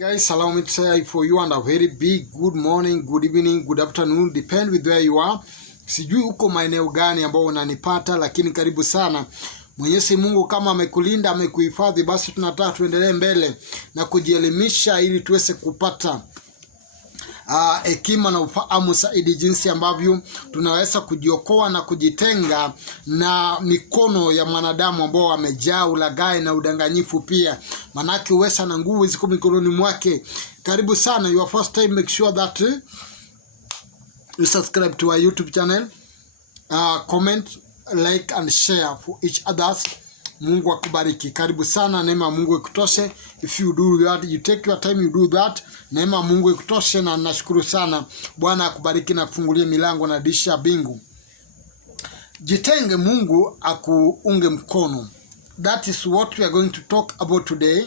Guys, allow me to say for you and a very big good morning, good evening, good afternoon, depend with where you are. Sijui uko maeneo gani ambao unanipata, lakini karibu sana. Mwenyezi Mungu kama amekulinda, amekuhifadhi, basi tunataka tuendelee mbele na kujielimisha ili tuweze kupata hekima na ufahamu zaidi jinsi ambavyo tunaweza kujiokoa na kujitenga na mikono ya mwanadamu ambao wamejaa ulaghai na udanganyifu pia. Manake uweza na nguvu ziko mikononi mwake. Karibu sana. Your first time, make sure that you subscribe to our YouTube channel, comment, like and share for each others. Mungu akubariki. Karibu sana. Neema Mungu ikutoshe. If you do that, you take your time, you do that. Neema Mungu ikutoshe, na nashukuru sana. Bwana akubariki na kufungulia milango na dirisha bingu. Jitenge, Mungu akuunge mkono. That is what we are going to talk about today.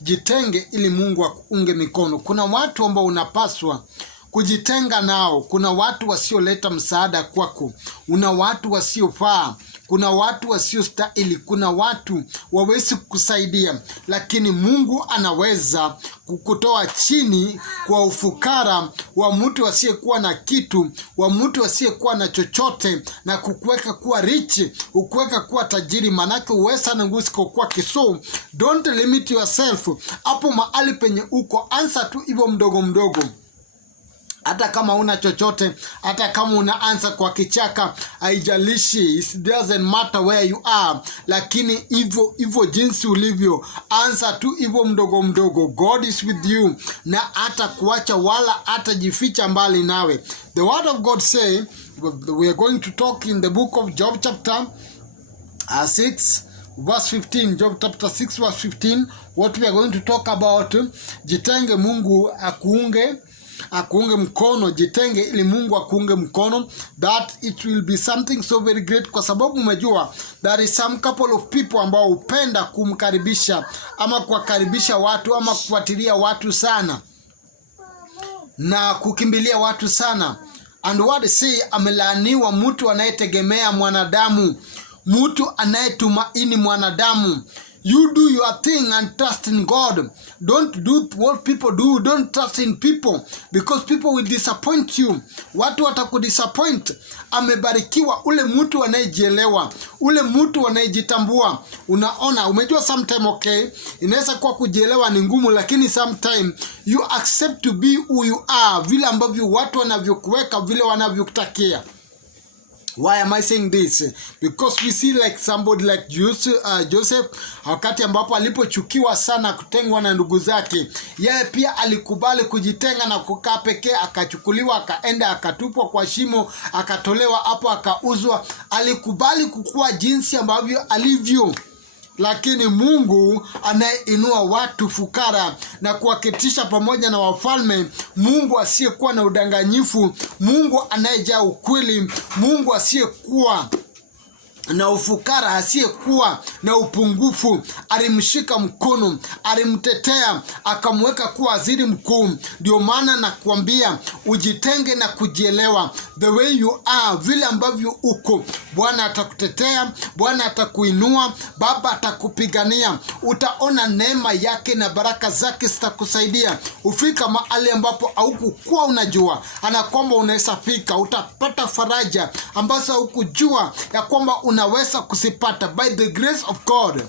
Jitenge ili Mungu akuunge mikono. Kuna watu ambao unapaswa kujitenga nao. Kuna watu wasioleta msaada kwako. Una watu wasiofaa. Kuna watu wasiostahili. Kuna watu wawezi kusaidia, lakini Mungu anaweza kukutoa chini kwa ufukara wa mtu asiyekuwa na kitu, wa mtu asiyekuwa na chochote, na kukuweka kuwa rich, ukuweka kuwa tajiri. Manake uweza na nguvu kwa kiso. Don't limit yourself. Hapo mahali penye uko, anza tu hivyo mdogo mdogo. Hata kama una chochote, hata kama unaanza kwa kichaka, haijalishi, it doesn't matter where you are. Lakini hivyo jinsi ulivyo, anza tu hivyo mdogo mdogo. God is with you, na hata kuacha wala hata jificha mbali nawe. The word of God say, we are going to talk in the book of Job chapter 6 verse 15. Job chapter 6 verse 15. What we are going to talk about, jitenge Mungu akuunge mkono. Jitenge ili Mungu akuunge mkono. That it will be something so very great, kwa sababu umejua there is some couple of people ambao upenda kumkaribisha ama kuwakaribisha watu ama kufuatilia watu sana na kukimbilia watu sana. And what say, amelaaniwa mtu anayetegemea mwanadamu, mtu anayetumaini mwanadamu. You do your thing and trust in God. Don't do what people do. Don't trust in people, because people will disappoint you. Watu watakudisappoint. Amebarikiwa ule mtu anayejielewa, ule mtu anayejitambua. Unaona, umejua sometime okay, inaweza kuwa kujielewa ni ngumu, lakini sometime you accept to be who you are, vile ambavyo watu wanavyokuweka, vile wanavyokutakia. Why am I saying this? Because we see like somebody like Joseph, wakati ambapo alipochukiwa sana, kutengwa na ndugu zake, yeye pia alikubali kujitenga na kukaa pekee. Akachukuliwa, akaenda, akatupwa kwa shimo, akatolewa hapo, akauzwa. Alikubali kukua jinsi ambavyo alivyo. Lakini Mungu anayeinua watu fukara na kuwaketisha pamoja na wafalme, Mungu asiyekuwa na udanganyifu, Mungu anayejaa ukweli, Mungu asiyekuwa na ufukara, asiyekuwa na upungufu, alimshika mkono, alimtetea, akamweka kuwa waziri mkuu. Ndio maana nakwambia ujitenge na kujielewa. The way you are, vile ambavyo uko, Bwana atakutetea, Bwana atakuinua, Baba atakupigania. Utaona neema yake na baraka zake zitakusaidia ufika mahali ambapo haukukuwa unajua ana kwamba unaweza fika. Utapata faraja ambazo hukujua ya kwamba unaweza kusipata by the grace of God.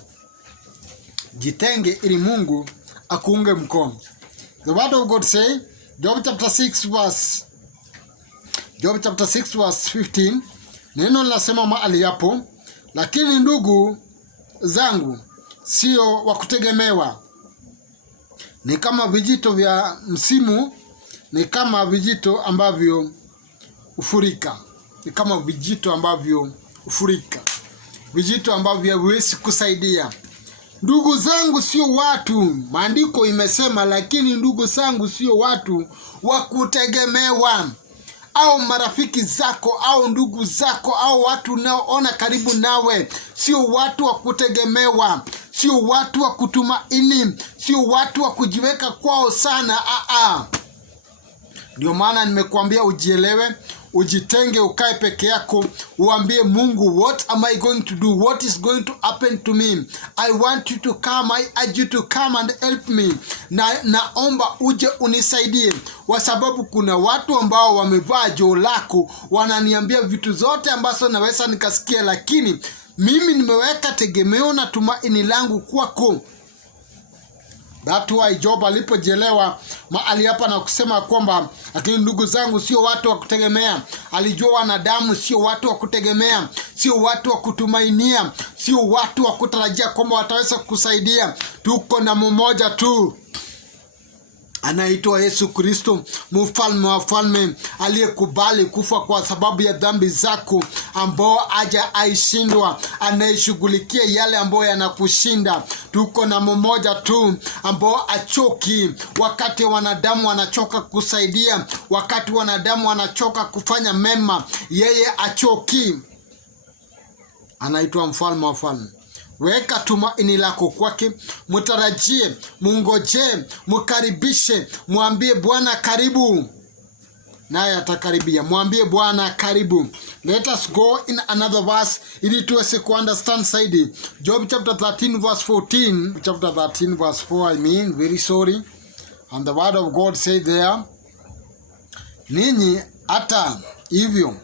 Jitenge ili Mungu akuunge mkono. The word of God say, Job chapter 6 verse 15. Neno linasema mahali hapo, lakini ndugu zangu sio wa kutegemewa, ni kama vijito vya msimu, ni kama vijito ambavyo ufurika. Ni kama vijito ambavyo ufurika, vijito ambavyo haviwezi kusaidia. Ndugu zangu sio watu, maandiko imesema, lakini ndugu zangu sio watu wa kutegemewa. Au marafiki zako, au ndugu zako, au watu unaoona karibu nawe, sio watu wa kutegemewa, sio watu wa kutumaini, sio watu wa kujiweka kwao sana. Ndio maana nimekuambia ujielewe, ujitenge, ukae peke yako, uambie Mungu, what am I going to do? What is going to happen to me? I want you to come. I urge you to come and help me. Naomba uje unisaidie, kwa sababu kuna watu ambao wamevaa joo lako, wananiambia vitu zote ambazo naweza nikasikia, lakini mimi nimeweka tegemeo na tumaini langu kwako. That why Job alipojielewa mahali hapa na kusema kwamba, lakini ndugu zangu, sio watu wa kutegemea. Alijua wanadamu sio watu wa kutegemea, sio watu wa kutumainia, sio watu wa kutarajia kwamba wataweza kusaidia. Tuko na mmoja tu, anaitwa Yesu Kristo, mfalme wa falme, aliyekubali kufa kwa sababu ya dhambi zako, ambao haja aishindwa, anayeshughulikia yale ambayo yanakushinda. Tuko na mmoja tu ambao achoki wakati wanadamu wanachoka kusaidia, wakati wanadamu wanachoka kufanya mema, yeye achoki. Anaitwa mfalme wa falme. Weka tumaini lako kwake, mtarajie, mungoje, mkaribishe, mwambie Bwana karibu, naye atakaribia. Mwambie Bwana karibu. Let us go in another verse ili tuweze kuunderstand zaidi. Job chapter 13 verse 14, chapter 13 verse 4, very sorry. And the word of God says there, ninyi hata hivyo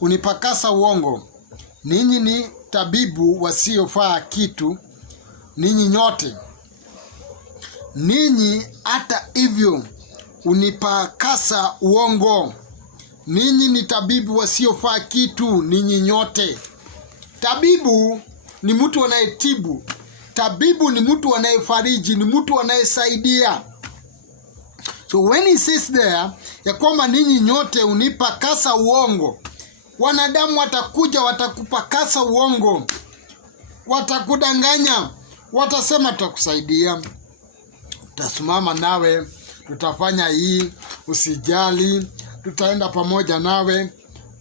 unipakasa uongo. Ninyi ni tabibu wasiofaa kitu, ninyi nyote. Ninyi hata hivyo unipakasa uongo. Ninyi ni tabibu wasiofaa kitu, ninyi nyote. Tabibu ni mtu anayetibu. Tabibu ni mtu anayefariji, ni mtu anayesaidia. So when he says there ya kwamba ninyi nyote unipakasa uongo, wanadamu watakuja, watakupakasa uongo, watakudanganya, watasema tutakusaidia, tutasimama nawe, tutafanya hii, usijali, tutaenda pamoja nawe.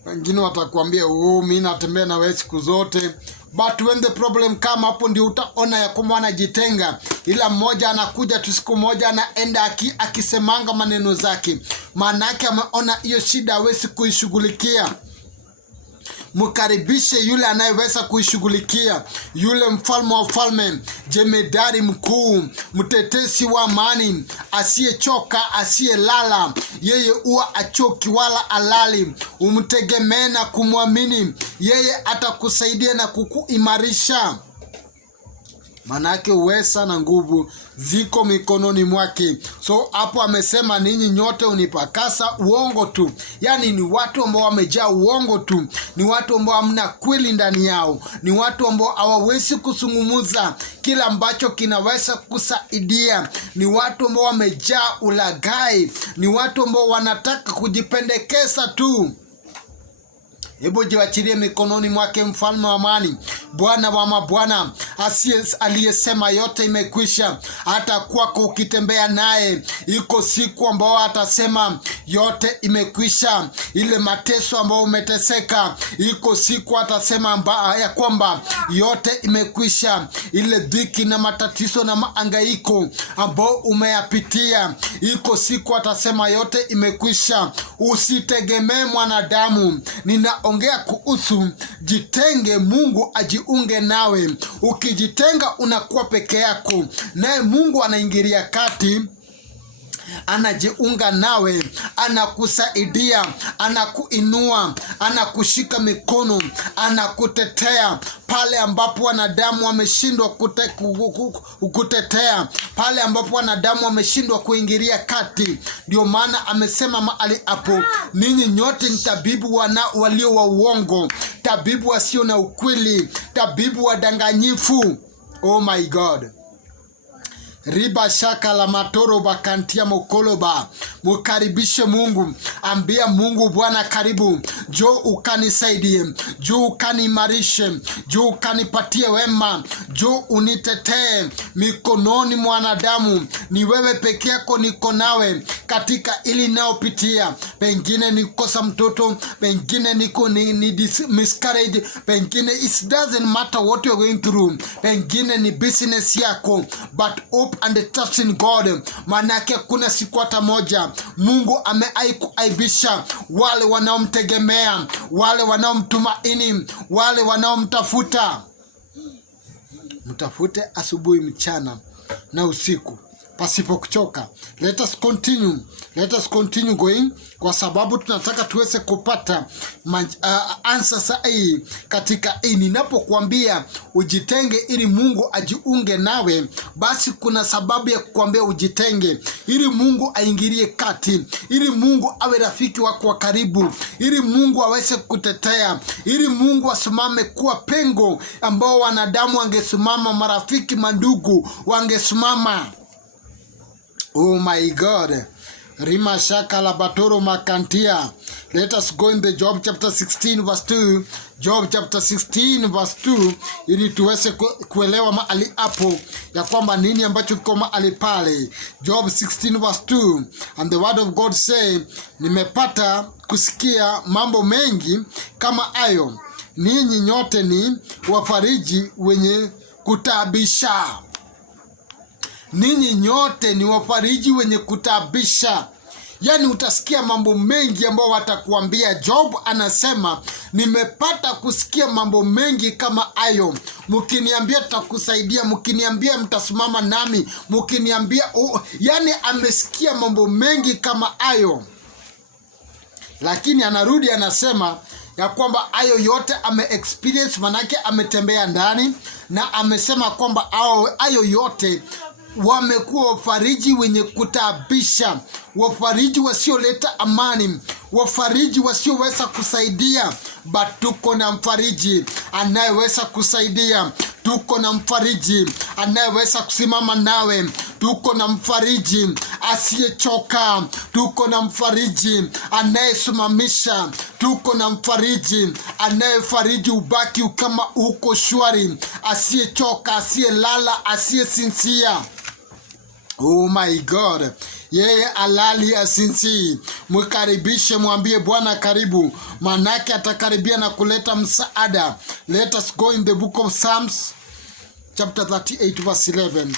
Wengine watakwambia mimi natembea na wewe siku zote. But when the problem come, hapo ndio utaona ya kwamba wanajitenga. Ila mmoja anakuja tu siku moja, anaenda akisemanga maneno zake, maana yake ameona hiyo shida hawezi kuishughulikia. Mkaribishe yule anayeweza kuishughulikia, yule mfalme wa falme, jemedari mkuu, mtetesi wa amani, asiyechoka, asiyelala. Yeye huwa achoki wala alali. Umtegemee na kumwamini, yeye atakusaidia na kukuimarisha. Manake uweza na nguvu ziko mikononi mwake. So hapo amesema ninyi nyote unipakasa uongo tu. Yani ni watu ambao wamejaa uongo tu. Ni watu ambao hamna kweli ndani yao. Ni watu ambao hawawezi kusungumuza kila ambacho kinaweza kusaidia. Ni watu ambao wamejaa ulaghai. Ni watu ambao wanataka kujipendekeza tu. Hebu jiwachilie mikononi mwake mfalme wa amani, Bwana wa mabwana, aliyesema yote imekwisha. Hata kwako ukitembea naye, iko siku ambao atasema yote imekwisha. Ile mateso ambao umeteseka, iko siku atasema ya kwamba yote imekwisha. Ile dhiki na matatizo na maangaiko ambao umeyapitia, iko siku atasema yote imekwisha. Usitegemee mwanadamu. Ninaongea kuhusu jitenge, Mungu ajiunge nawe. Ukijitenga unakuwa peke yako, naye Mungu anaingilia kati, anajiunga nawe, anakusaidia, anakuinua, anakushika mikono, anakutetea pale ambapo wanadamu wameshindwa kutetea, pale ambapo wanadamu wameshindwa kuingilia kati. Ndio maana amesema mahali hapo, ninyi nyote ni tabibu walio wa uongo, tabibu wasio na ukweli, tabibu wadanganyifu. Oh my God. Riba shaka la matoro bakantia mokoloba. Mukaribishe Mungu. Ambia Mungu, Bwana karibu. Jo ukanisaidie. Jo ukanimarishe. Jo ukanipatie wema. Jo unitetee. mikononi mwanadamu. Ni wewe peke yako niko nawe katika ili naopitia. Pengine ni kukosa mtoto, pengine ni miscarriage, pengine it doesn't matter what you're going through, pengine ni business yako, but hope and trust in God. Manake kuna siku hata moja Mungu ameaibisha wale wanaomtegemea, wale wanaomtumaini, wale wanaomtafuta. Mtafute asubuhi, mchana na usiku pasipo kuchoka. Let us continue going, kwa sababu tunataka tuweze kupata answer sahihi katika hii. Ninapokuambia ujitenge ili Mungu ajiunge nawe, basi kuna sababu ya kukuambia ujitenge, ili Mungu aingilie kati, ili Mungu awe rafiki wako wa karibu, ili Mungu aweze kutetea, ili Mungu asimame kuwa pengo ambao wanadamu wangesimama, marafiki, mandugu wangesimama. Oh my God. Rima shaka la batoro makantia. Let us go in the Job chapter 16 verse 2. Job chapter 16 verse 2, ili tuweze kuelewa mahali hapo ya kwamba nini ambacho kiko mahali pale. Job 16 verse 2. And the word of God say, nimepata kusikia mambo mengi kama hayo. Ninyi nyote ni wafariji wenye kutabisha. Ninyi nyote ni wafariji wenye kutabisha. Yani utasikia mambo mengi ambao watakuambia. Job anasema nimepata kusikia mambo mengi kama hayo. Mkiniambia tutakusaidia, mkiniambia mtasimama nami, mkiniambia yani amesikia mambo mengi kama hayo. Lakini anarudi anasema ya kwamba hayo yote experience, manake ametembea ndani, na amesema kwamba hayo yote wamekuwa wafariji wenye kutabisha, wafariji wasioleta amani, wafariji wasioweza kusaidia. But tuko na mfariji anayeweza kusaidia, tuko na mfariji anayeweza kusimama nawe, tuko na mfariji asiyechoka, tuko na mfariji anayesimamisha, tuko na mfariji anayefariji ubaki kama uko shwari, asiyechoka, asiyelala, asiyesinzia. Oh my God. Yeye alali asinzi. Mkaribishe, mwambie Bwana karibu, manake atakaribia na kuleta msaada. Let us go in the book of Psalms chapter 38 verse 11.